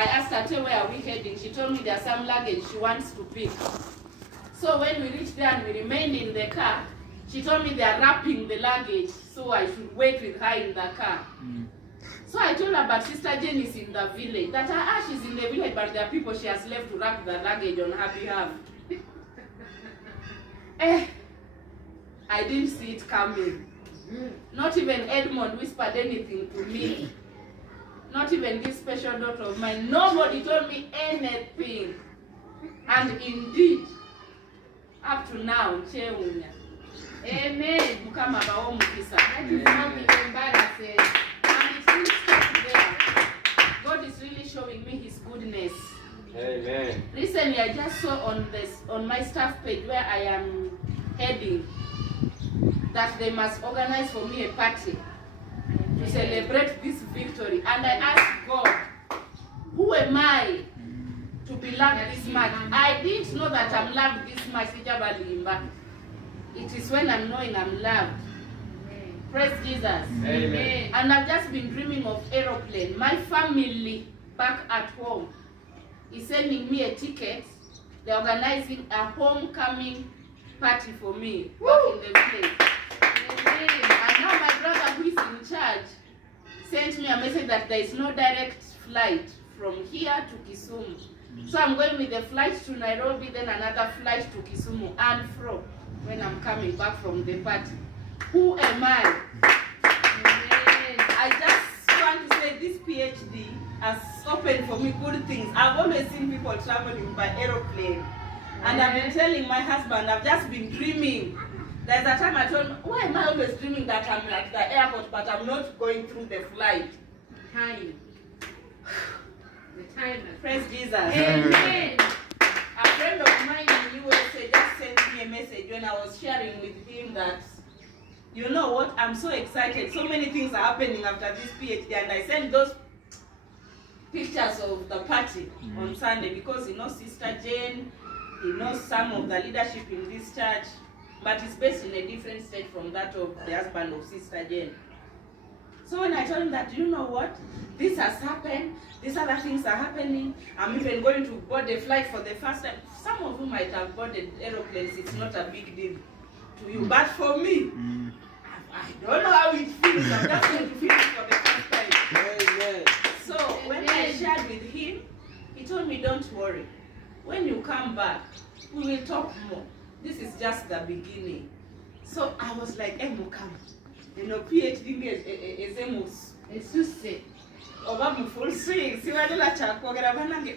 I asked her, "Tell, where are we heading?" She told me there's some luggage she wants to pick. So when we reached there and we remained in the car, she told me they are wrapping the luggage, so I should wait with her in the car. So I told her, but Sister Jane is in the village. That her she's in the village, but there are people she has left to wrap the luggage on her behalf. I didn't see it coming. Not even Edmond whispered anything to me. Not even this special daughter of mine. Nobody told me anything. And indeed, up to now, Cheunya. Amen. Mukama bawo mukisa. That is not even embarrassing. And it really stopped there. God is really showing me His goodness. Amen. Recently, I just saw on my staff page where I am heading that they must organize for me a party to celebrate this victory. And I asked God, who am I to be loved this much? I didn't know that I'm loved this much. It is when I'm knowing I'm loved. Praise Jesus. Amen. And I've just been dreaming of aeroplane. My family back at home is sending me a ticket. They're organizing a homecoming party for me back in the village. And now my brother, who is in charge, sent me a message that there is no direct flight from here to Kisumu. So I'm going with the flight to Nairobi, then another flight to Kisumu and fro when I'm coming back from the party. Who am I? I just want to say this PhD has opened for me good things. I've always seen people traveling by aeroplane. And I've been telling my husband, I've just been dreaming. There's a time I told him, why am I always dreaming that I'm at the airport, but I'm not going through the flight? Time. The time. Praise Jesus. Amen. A friend of mine in USA just sent me a message when I was sharing with him that, you know what, I'm so excited. So many things are happening after this PhD, and I sent those pictures of the party on Sunday because he knows Sister Jane, he knows some of the leadership in this church, but it's based in a different state from that of the husband of Sister Jane. So when I told him that, you know what, this has happened, these other things are happening, I'm even going to board a flight for the first time. Some of you might have boarded aeroplanes, it's not a big deal to you, but for me, I don't know how it feels. I'm just going to feel it for the first time. Amen. So when I shared with him, he told me, don't worry. When you come back, we will talk more. This is just the beginning. So I was like, Mukam, you know, PhD is emus. It's just it. Full swing.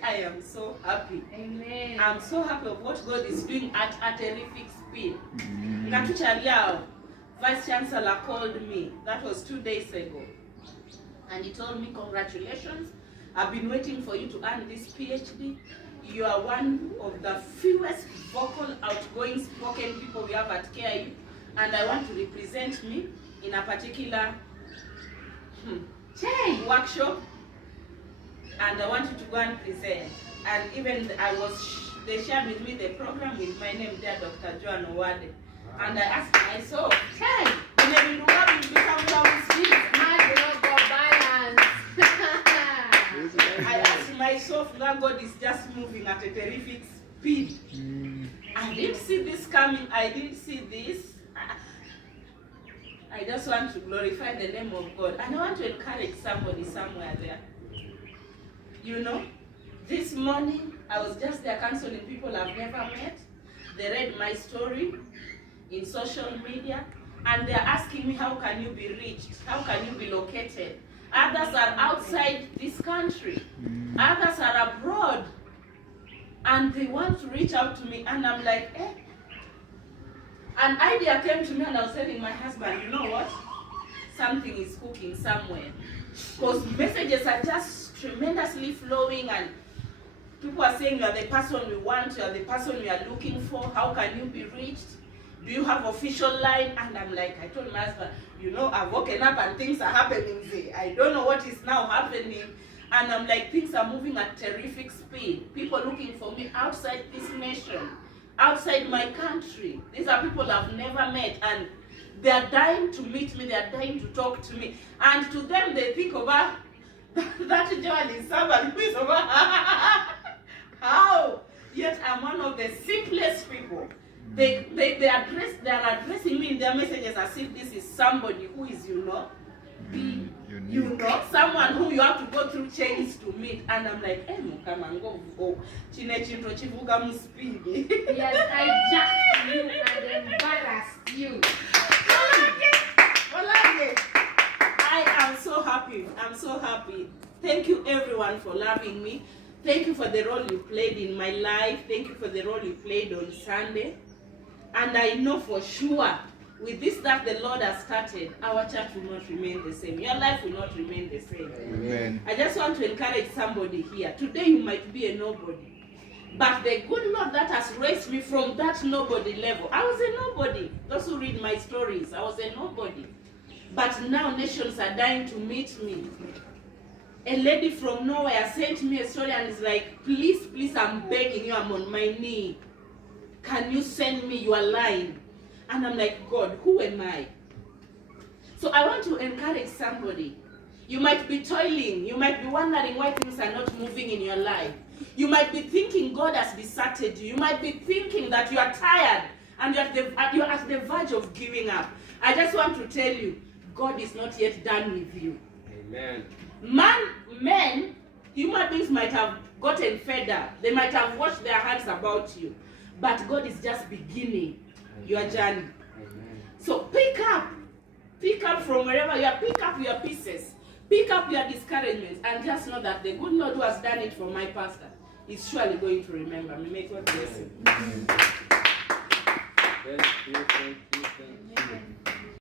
I am so happy. Amen. I'm so happy of what God is doing at a terrific speed. Vice Chancellor called me. That was 2 days ago. And he told me, congratulations. I've been waiting for you to earn this PhD. You are one of the fewest vocal, outgoing, spoken people we have at KIU. And I want to represent me in a particular workshop. And I want you to go and present. And even they shared with me the program with my name there, Dr. Joan Owade. And I asked myself, hey, I asked myself, now God is just moving at a terrific speed. I didn't see this coming. I didn't see this. I just want to glorify the name of God. And I want to encourage somebody somewhere there. You know, this morning, I was just there counseling people I've never met. They read my story in social media, and they're asking me, how can you be reached? How can you be located? Others are outside this country. Others are abroad. And they want to reach out to me, and I'm like, An idea came to me, and I was telling my husband, you know what? Something is cooking somewhere. Because messages are just tremendously flowing, and people are saying, you are the person we want, you are the person we are looking for, how can you be reached? Do you have official line? And I'm like, I told my husband, you know, I've woken up and things are happening there. I don't know what is now happening. And I'm like, things are moving at terrific speed. People looking for me outside this nation, outside my country. These are people I've never met, and they are dying to meet me. They are dying to talk to me. And to them, they think of that Joan is somebody who is over they are addressing me in their messages as if this is somebody who is, someone who you have to go through chains to meet. And I'm like, come and go. He has hijacked you and embarrassed you. I am so happy. I'm so happy. Thank you everyone for loving me. Thank you for the role you played in my life. Thank you for the role you played on Sunday. And I know for sure, with this stuff the Lord has started, our church will not remain the same. Your life will not remain the same. Amen. I just want to encourage somebody here. Today you might be a nobody. But the good Lord that has raised me from that nobody level. I was a nobody. Those who read my stories, I was a nobody. But now nations are dying to meet me. A lady from nowhere sent me a story and is like, please, I'm begging you, I'm on my knee. Can you send me your line? And I'm like, God, who am I? So I want to encourage somebody. You might be toiling. You might be wondering why things are not moving in your life. You might be thinking God has deserted you. You might be thinking that you are tired and you're at the verge of giving up. I just want to tell you, God is not yet done with you. Amen. Men, human beings might have gotten fed up. They might have washed their hands about you. But God is just beginning your journey. Amen. So pick up from wherever you are. Pick up your pieces. Pick up your discouragements. And just know that the good Lord who has done it for my pastor is surely going to remember me. May God bless you. Thank you.